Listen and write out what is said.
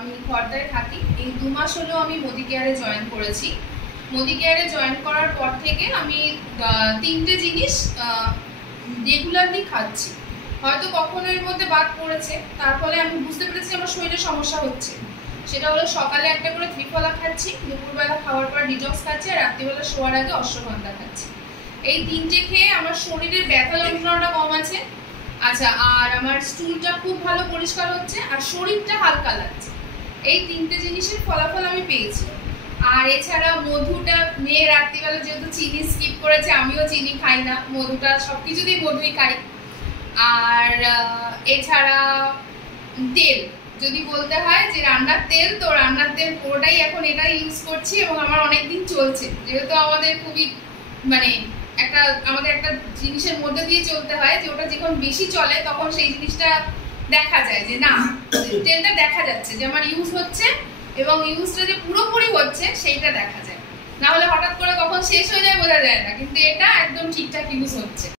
আমি খড়দায় থাকি। এই 2 মাস হলো আমি মোদি কেয়ারে জয়েন করেছি। মোদি কেয়ারে জয়েন করার পর থেকে আমি 3টে জিনিস রেগুলারলি খাচ্ছি। হয়তো কখনো এর মধ্যে বাদ পড়েছে, তার ফলে আমি বুঝতে পেরেছি আমার শরীরে সমস্যা হচ্ছে। সেটা হলো সকালে একটা করে ত্রিফলা খাচ্ছি, দুপুরবেলা খাওয়ার পর ডিটক্স খাচ্ছি, আর রাত্রিবেলা শোয়ার আগে অশ্বগন্ধা খাচ্ছি। এই 3টে খেয়ে আমার শরীরের ব্যথা যন্ত্রণাটা কম আছে। আচ্ছা, আর আমার স্টুলটা খুব ভালো পরিষ্কার হচ্ছে, আর শরীরটা হালকা লাগছে। এই 3টে জিনিসের ফলাফল আমি পেয়েছি। আর এছাড়া মধুটা, মেয়ে রাত্রিবেলা যেহেতু চিনি স্কিপ করেছে, আমিও চিনি খাই না, মধুটা সবকিছুতেই মধুই খাই। আর এছাড়া তেল, যদি বলতে হয় যে রান্নার তেল, তো রান্নার তেল পুরোটাই এখন এটা ইউজ করছি এবং আমার অনেকদিন চলছে। যেহেতু আমাদের খুবই আমাদের একটা জিনিসের মধ্যে দিয়ে চলতে হয়, যে ওটা যখন বেশি চলে তখন সেই জিনিসটা দেখা যায় যে না, তেলটা দেখা যাচ্ছে যে আমার ইউজ হচ্ছে, এবং ইউজটা যে পুরোপুরি হচ্ছে সেইটা দেখা যায়। না হলে হঠাৎ করে কখন শেষ হয়ে যায় বোঝা যায় না, কিন্তু এটা একদম ঠিকঠাক ইউজ হচ্ছে।